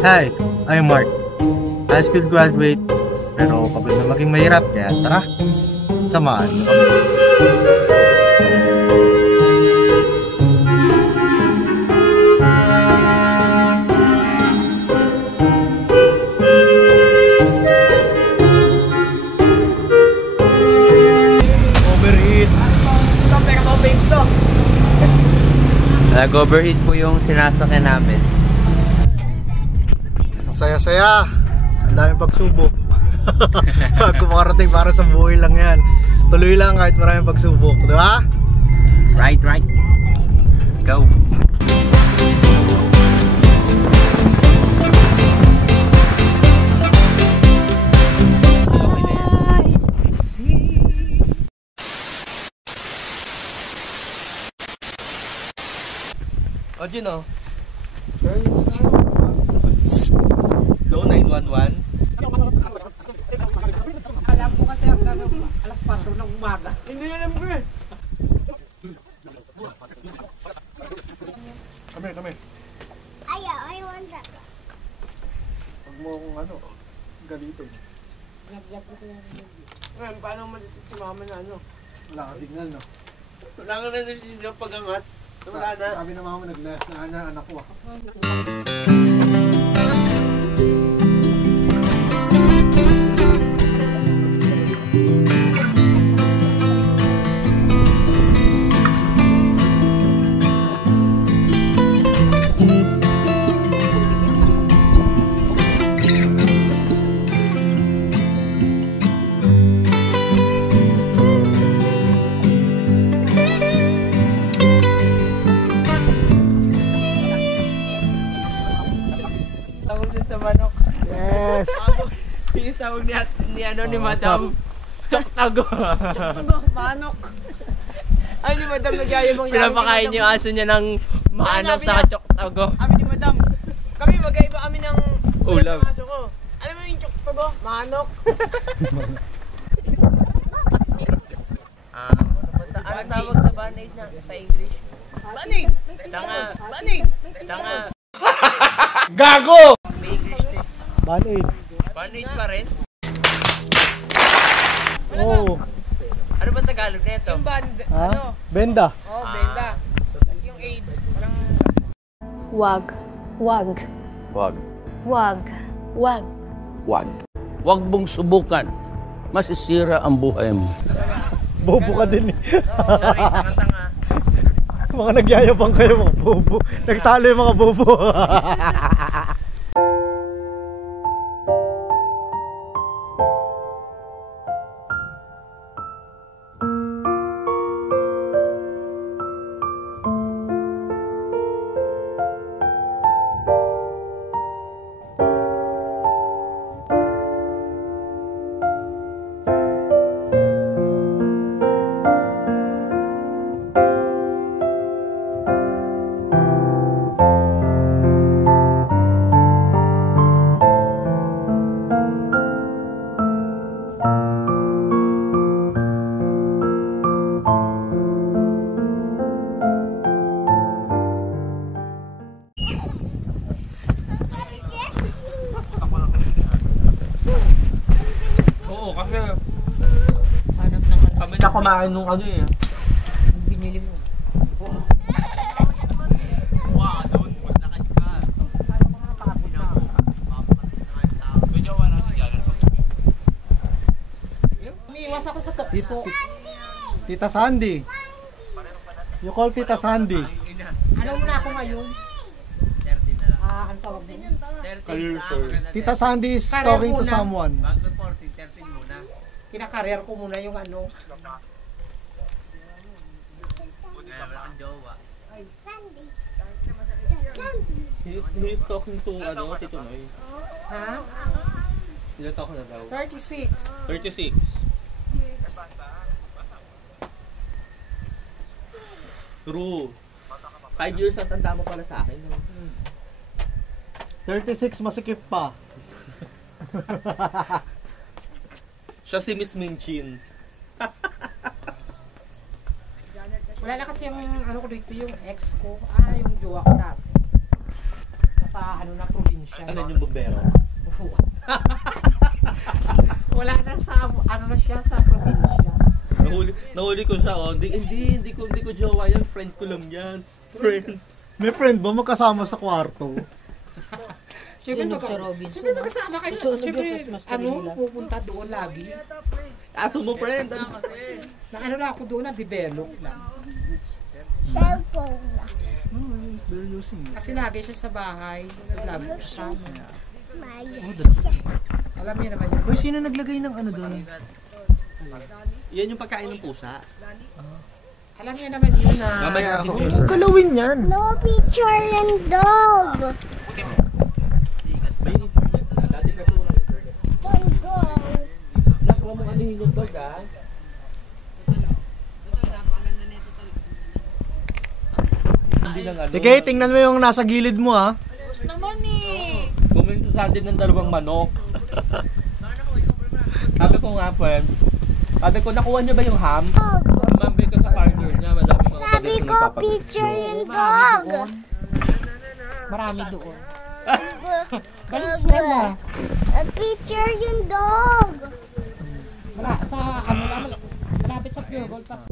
Hi, I'm Mark. High school graduate, pero pagod na maging mahirap, kaya tara, samahan mo kami. Overheat. Nag-overheat po yung sinasakyan namin. Ang saya-saya. Ang daming pagsubok. Pag makarating para sa buhay lang yan. Tuloy lang kahit maraming pagsubok, di ba? Right. Go! O, Gino. Low 911. Alam ko kasi hanggang alas 4 ng umaga. Hindi alam ko eh. Kami. Ayaw, I want that. Huwag mo kung ano, galitin. Ngayon, paano si mama na ano? Wala ka signal, no? Wala ka na din yung pag-angat. Wala na. Sabi na mama, nag-left na kanya, anak ko. Tawag din sa manok. Yes! Yung tawag ni Madam. Choktago. Choktago, manok. Ay, ni Madam nagyayabang Pinapakain yung aso niya ng maano sa choktago. Kami ni Madam. Kami magkaiba kami ng Ulam. aso ko. Alam mo yung choktago? Manok. Ano tawag sa band-aid na sa English? Banig. Tanga. Banig. Tanga. Gago! May English din. Band-aid. Band-aid pa rin? Oo. Ano ba Tagalog na ito? Yung band, Ha? ano? Benda. Oh, benda. Tapos yung aid. Parang Wag. Wag. Wag. Wag. Wag. Wag. Wag mong subukan. Masisira ang buhay mo. Bobo ka din eh. Sorry, tanga-tanga. Mga nagyayabang kayo, mga bobo. Nagtalo yung mga bobo. Oo, kasi kami na kumain nung ano eh. binili mo. Wow, doon. Maglakad ka. Medyo wala sa dyan. Umiiwas ako sa tukso. Tita Sandy. You call Tita Sandy. Ano muna ako ngayon? 13 na lang. Ano tawag din? 13 na. Tita Sandy is Career talking to muna. someone. Bago 14, 13 muna. Kinakareer ko muna yung ano. Wala kang jowa. He's talking to ano, Tito Noy. Ha? Sila talk na daw. 36. 36. True. 5 years ang tanda mo pala sa akin. No? 36 masikip pa. Siya si Miss Minchin. Wala na kasi yung ano ko dito, yung ex ko. Yung jowa ko dati. Nasa ano na probinsya. probinsya. Ano yung bumbero? Wala na sa, ano na siya, sa probinsya. Nahuli ko siya, oh. Hindi ko jowa yan. Friend ko lang yan. Friend. May friend ba magkasama sa kwarto? Siyempre magkasama kayo. Siyempre, pupunta doon lagi. Aso mo, friend, kasi. Na ano na ako doon, na-develop lang. Cellphone na. Kasi lagi siya sa bahay. So, lagi kasama. Alam niya naman yun. Uy, sino naglagay ng ano doon? Yan yung pagkain ng pusa. Alam niya naman yun na. Mamaya ako. Huwag galawin yan. No picture and dog. May internet na. Dati kasi walang internet. Don't go. Nakuha mo ano yung dog, ah. Hindi lang ano. Okay, tingnan mo yung nasa gilid mo ha. Kuminto sa atin ng dalawang manok. Sabi ko nga, friend. Sabi ko, nakuha niyo ba yung ham? Mambay ko sa partner niya. Madami mga Sabi ko, picture and dog. Marami doon. Balis mo. A picture and dog. Wala, sa ano lang, malapit sa Pure Gold Pass.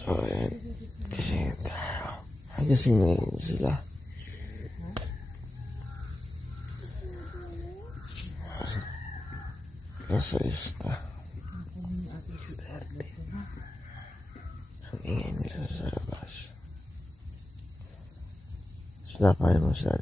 So, ayan. Kasi ngayon sila. Nasa isla. Ang ingay nila sa labas. Sinapain mo siya.